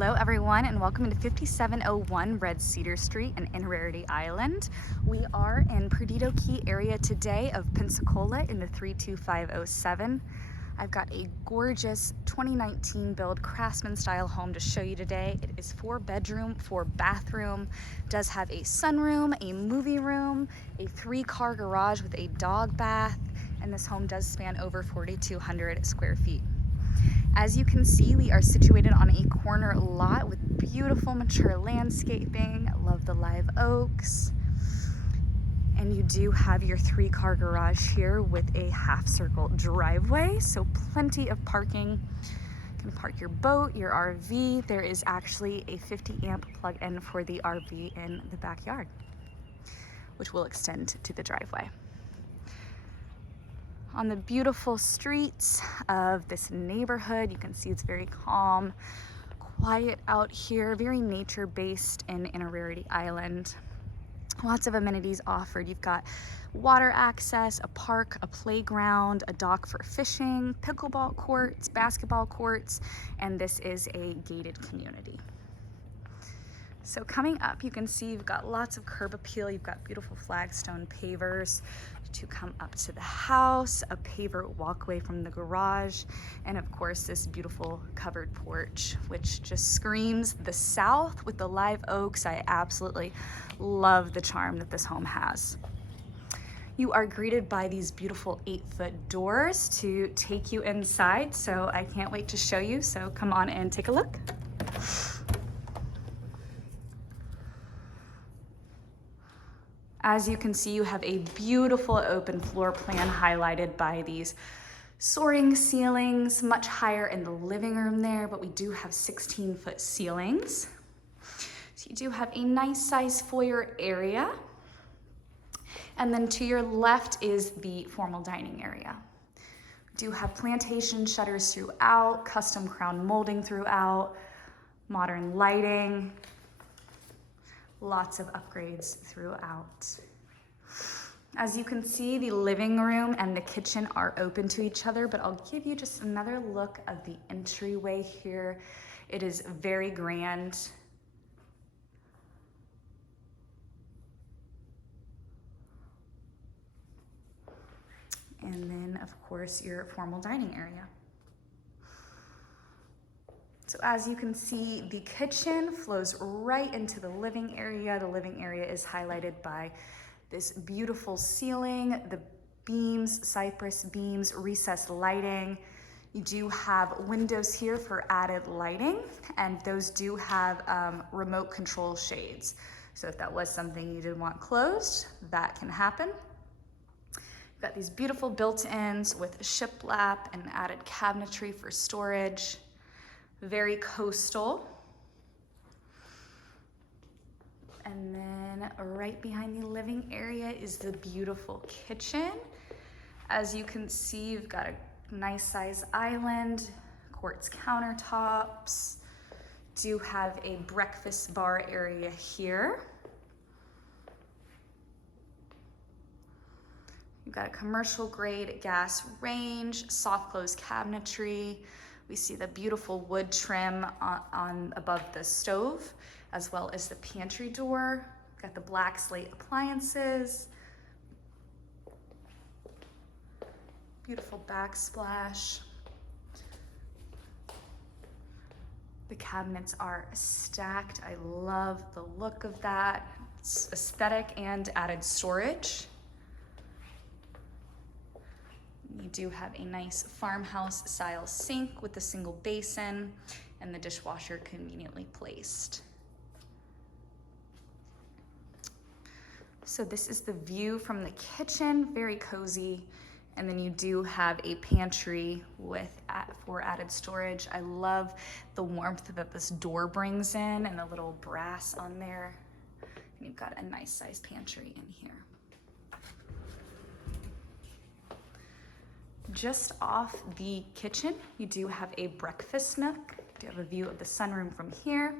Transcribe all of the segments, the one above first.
Hello everyone and welcome to 5701 Red Cedar Street in Innerarity Island. We are in Perdido Key area today of Pensacola in the 32507. I've got a gorgeous 2019 build Craftsman style home to show you today. It is 4-bedroom, 4-bathroom, does have a sunroom, a movie room, a 3-car garage with a dog bath, and this home does span over 4,200 square feet. As you can see, we are situated on a corner lot with beautiful mature landscaping. I love the live oaks. And you do have your 3-car garage here with a half-circle driveway, so plenty of parking. You can park your boat, your RV. There is actually a 50-amp plug-in for the RV in the backyard, which will extend to the driveway. On the beautiful streets of this neighborhood, you can see it's very calm, quiet out here, very nature-based in Innerarity Island. Lots of amenities offered. You've got water access, a park, a playground, a dock for fishing, pickleball courts, basketball courts, and this is a gated community. So coming up, you can see you've got lots of curb appeal. You've got beautiful flagstone pavers to come up to the house, a paver walkway from the garage, and of course this beautiful covered porch, which just screams the South with the live oaks. I absolutely love the charm that this home has. You are greeted by these beautiful 8-foot doors to take you inside, so I can't wait to show you, so come on and take a look. As you can see, you have a beautiful open floor plan highlighted by these soaring ceilings, much higher in the living room there, but we do have 16-foot ceilings. So you do have a nice size foyer area. And then to your left is the formal dining area. We do have plantation shutters throughout, custom crown molding throughout, modern lighting. Lots of upgrades throughout. As you can see, the living room and the kitchen are open to each other, but I'll give you just another look of the entryway here. It is very grand. And then, of course, your formal dining area. So as you can see, the kitchen flows right into the living area. The living area is highlighted by this beautiful ceiling, the beams, Cypress beams, recessed lighting. You do have windows here for added lighting, and those do have remote control shades. So if that was something you did want closed, that can happen. You've got these beautiful built-ins with shiplap and added cabinetry for storage. Very coastal. And then right behind the living area is the beautiful kitchen. As you can see, you've got a nice size island, quartz countertops. Do have a breakfast bar area here. You've got a commercial grade gas range, soft close cabinetry. We see the beautiful wood trim on above the stove, as well as the pantry door. Got the black slate appliances. Beautiful backsplash. The cabinets are stacked. I love the look of that. It's aesthetic and added storage. You do have a nice farmhouse style sink with a single basin and the dishwasher conveniently placed. So this is the view from the kitchen, very cozy. And then you do have a pantry for added storage. I love the warmth that this door brings in and the little brass on there. And you've got a nice size pantry in here. Just off the kitchen, you do have a breakfast nook. You do have a view of the sunroom from here,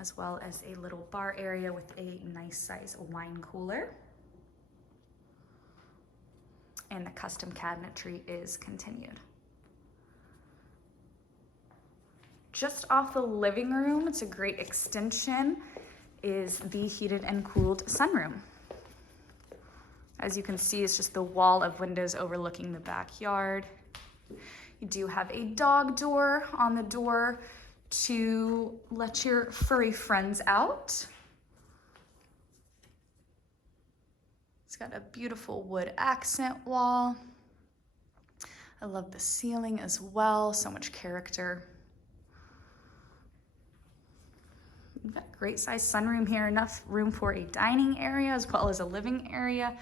as well as a little bar area with a nice size wine cooler. And the custom cabinetry is continued. just off the living room, it's a great extension, is the heated and cooled sunroom. As you can see, it's just the wall of windows overlooking the backyard. You do have a dog door on the door to let your furry friends out. It's got a beautiful wood accent wall. I love the ceiling as well, so much character. We've got a great size sunroom here, enough room for a dining area as well as a living area.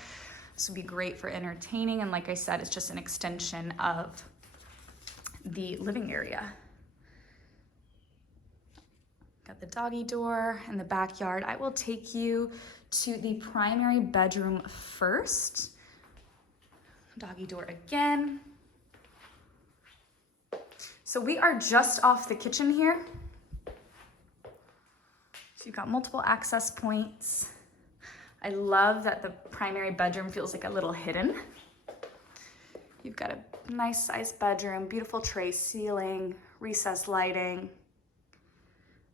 This would be great for entertaining, and like I said, it's just an extension of the living area. Got the doggy door in the backyard. I will take you to the primary bedroom first. Doggy door again. So we are just off the kitchen here. So you've got multiple access points. I love that the primary bedroom feels like a little hidden. You've got a nice sized bedroom, beautiful tray ceiling, recessed lighting.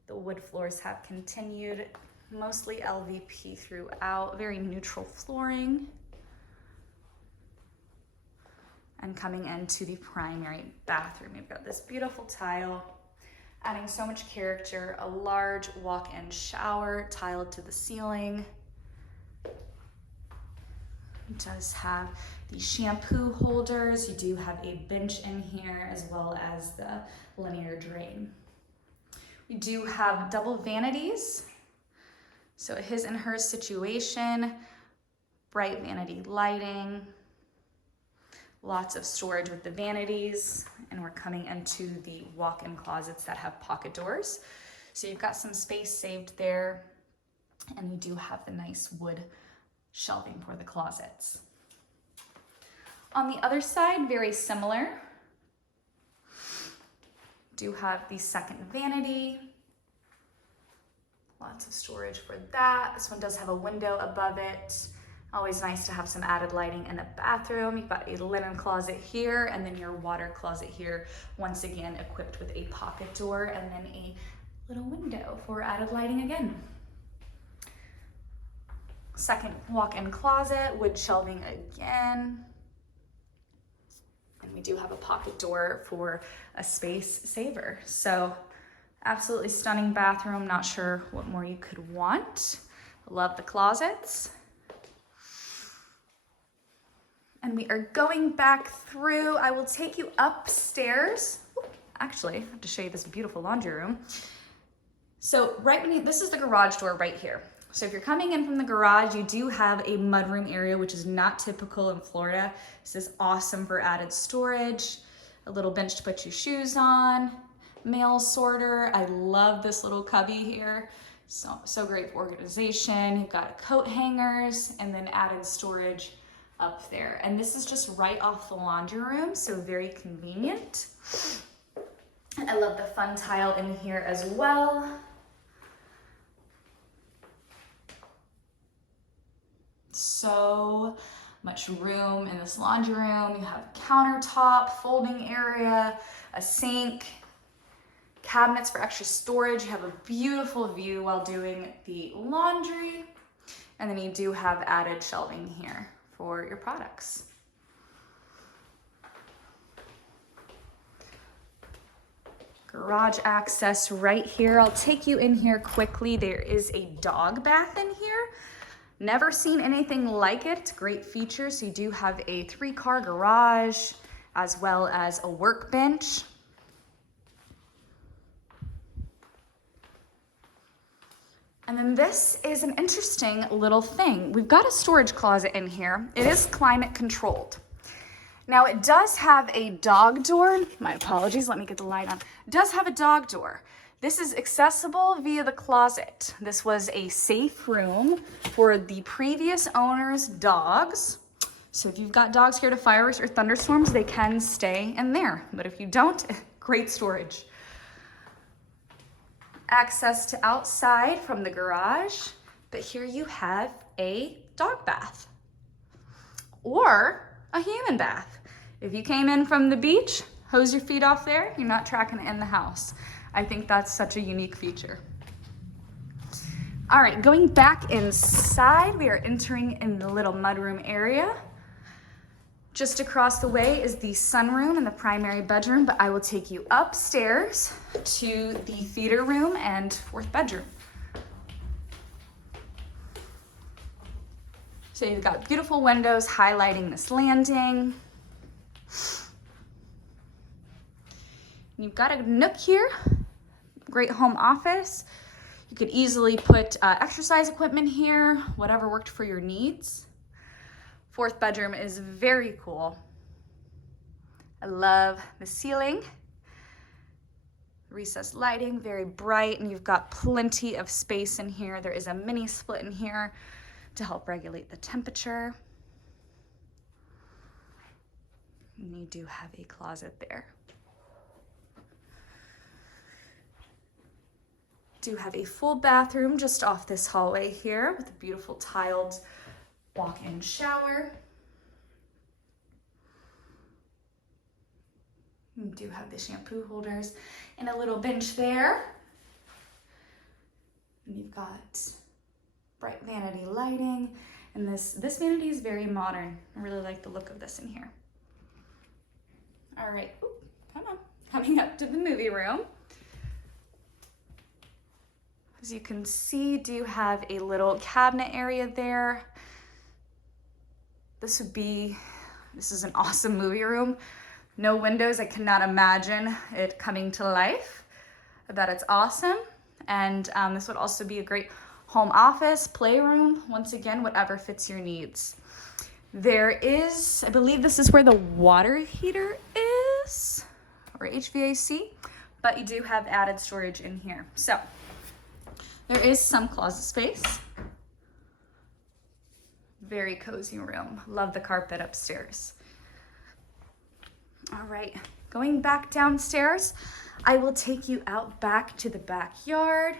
The wood floors have continued, mostly LVP throughout, very neutral flooring. And coming into the primary bathroom, you've got this beautiful tile, adding so much character, a large walk-in shower tiled to the ceiling. It does have the shampoo holders. You do have a bench in here as well as the linear drain. We do have double vanities. So a his and hers situation, bright vanity lighting, lots of storage with the vanities, and we're coming into the walk-in closets that have pocket doors. So you've got some space saved there, and you do have the nice wood shelving for the closets. On the other side, very similar. Do have the second vanity. Lots of storage for that. This one does have a window above it. Always nice to have some added lighting in the bathroom. You've got a linen closet here, and then your water closet here, once again equipped with a pocket door and then a little window for added lighting again. Second walk-in closet, wood shelving again. And we do have a pocket door for a space saver. So absolutely stunning bathroom. Not sure what more you could want. Love the closets. And we are going back through. I will take you upstairs. Actually, I have to show you this beautiful laundry room. So right beneath, this is the garage door right here. So if you're coming in from the garage, you do have a mudroom area, which is not typical in Florida. This is awesome for added storage, a little bench to put your shoes on, mail sorter. I love this little cubby here. So great for organization. You've got coat hangers and then added storage up there. And this is just right off the laundry room, so very convenient. I love the fun tile in here as well. So much room in this laundry room. You have countertop, folding area, a sink, cabinets for extra storage. You have a beautiful view while doing the laundry. And then you do have added shelving here for your products. Garage access right here. I'll take you in here quickly. There is a dog bath in here. Never seen anything like it. It's a great feature. So you do have a 3-car garage as well as a workbench. And then this is an interesting little thing. We've got a storage closet in here. It is climate controlled. Now it does have a dog door. My apologies, let me get the light on. It does have a dog door. This is accessible via the closet. This was a safe room for the previous owner's dogs. So if you've got dogs scared of fireworks or thunderstorms, they can stay in there. But if you don't, great storage. Access to outside from the garage, but here you have a dog bath or a human bath. If you came in from the beach, hose your feet off there, you're not tracking it in the house. I think that's such a unique feature. All right, going back inside, we are entering in the little mudroom area. Just across the way is the sunroom and the primary bedroom, but I will take you upstairs to the theater room and fourth bedroom. So you've got beautiful windows highlighting this landing. You've got a nook here, great home office. You could easily put exercise equipment here, whatever worked for your needs. Fourth bedroom is very cool. I love the ceiling. Recessed lighting, very bright, and you've got plenty of space in here. There is a mini split in here to help regulate the temperature. And you do have a closet there. Do have a full bathroom just off this hallway here with a beautiful tiled walk-in shower. You do have the shampoo holders and a little bench there. And you've got bright vanity lighting. And this vanity is very modern. I really like the look of this in here. All right, ooh, come on. Coming up to the movie room. As you can see, do have a little cabinet area there. This is an awesome movie room. No windows, I cannot imagine it coming to life. I bet it's awesome. And this would also be a great home office, playroom, once again, whatever fits your needs. There is, I believe this is where the water heater is, or HVAC, but you do have added storage in here. So there is some closet space. Very cozy room. Love the carpet upstairs. All right, going back downstairs, I will take you out back to the backyard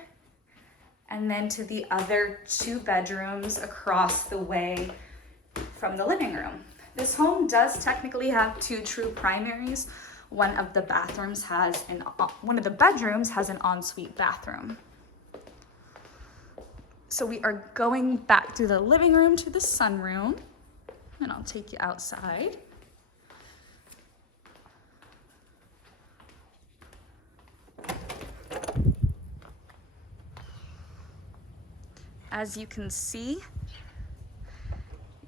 and then to the other two bedrooms across the way from the living room. This home does technically have two true primaries. One of the bedrooms has an ensuite bathroom. So we are going back through the living room to the sunroom, and I'll take you outside. As you can see,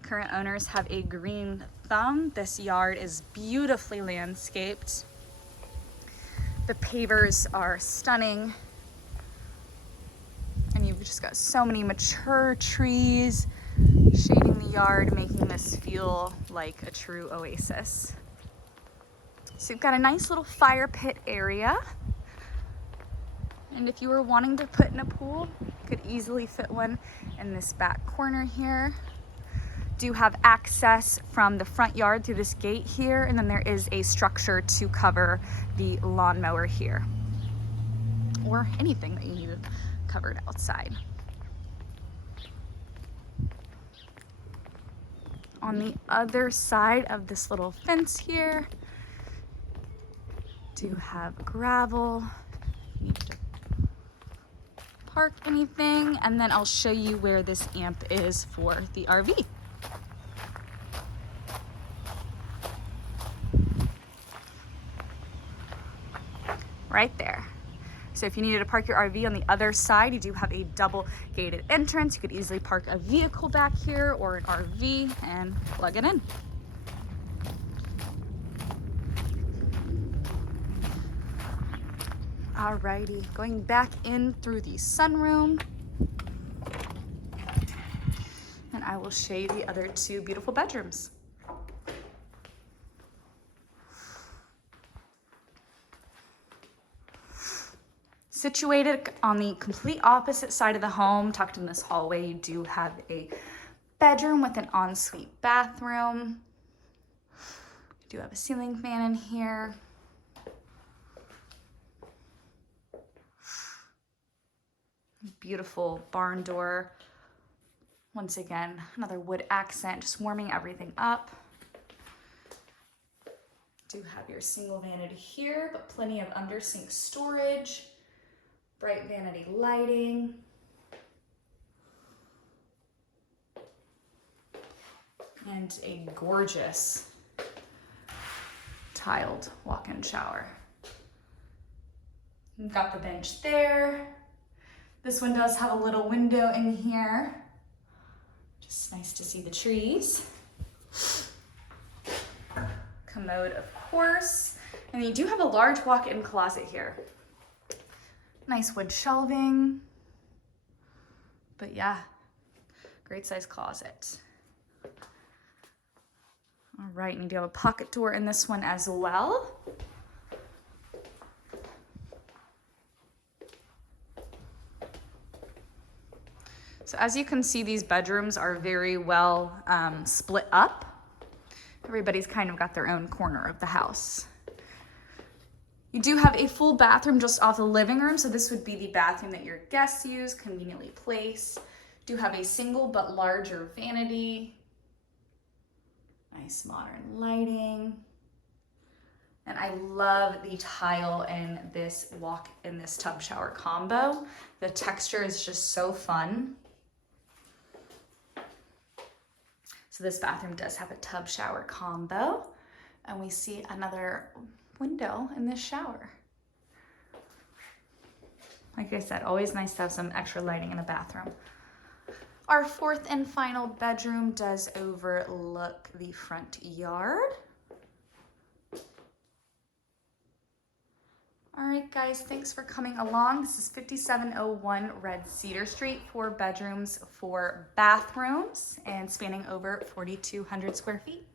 current owners have a green thumb. This yard is beautifully landscaped. The pavers are stunning. And you've just got so many mature trees shading the yard, making this feel like a true oasis. So you've got a nice little fire pit area. And if you were wanting to put in a pool, you could easily fit one in this back corner here. Do have access from the front yard through this gate here, and then there is a structure to cover the lawnmower here, or anything that you need covered outside. On the other side of this little fence here, do have gravel. Need to park anything, and then I'll show you where this amp is for the RV. Right there. So if you needed to park your RV on the other side, you do have a double gated entrance. You could easily park a vehicle back here or an RV and plug it in. Alrighty, going back in through the sunroom. And I will show you the other two beautiful bedrooms. Situated on the complete opposite side of the home, tucked in this hallway, you do have a bedroom with an ensuite bathroom. You do have a ceiling fan in here. Beautiful barn door. Once again, another wood accent, just warming everything up. Do have your single vanity here, but plenty of under sink storage, bright vanity lighting. And a gorgeous tiled walk-in shower. You've got the bench there. This one does have a little window in here. Just nice to see the trees. Commode, of course. And you do have a large walk-in closet here. Nice wood shelving. But yeah, great size closet. All right, and you do have a pocket door in this one as well. So as you can see, these bedrooms are very well split up. Everybody's kind of got their own corner of the house. You do have a full bathroom just off the living room, so this would be the bathroom that your guests use, conveniently placed. Do have a single but larger vanity. Nice modern lighting. And I love the tile in this tub shower combo. The texture is just so fun. So this bathroom does have a tub shower combo, and we see another window in this shower. Like I said, always nice to have some extra lighting in the bathroom. Our fourth and final bedroom does overlook the front yard. All right, guys, thanks for coming along. This is 5701 Red Cedar Street, 4 bedrooms, 4 bathrooms, and spanning over 4,200 square feet.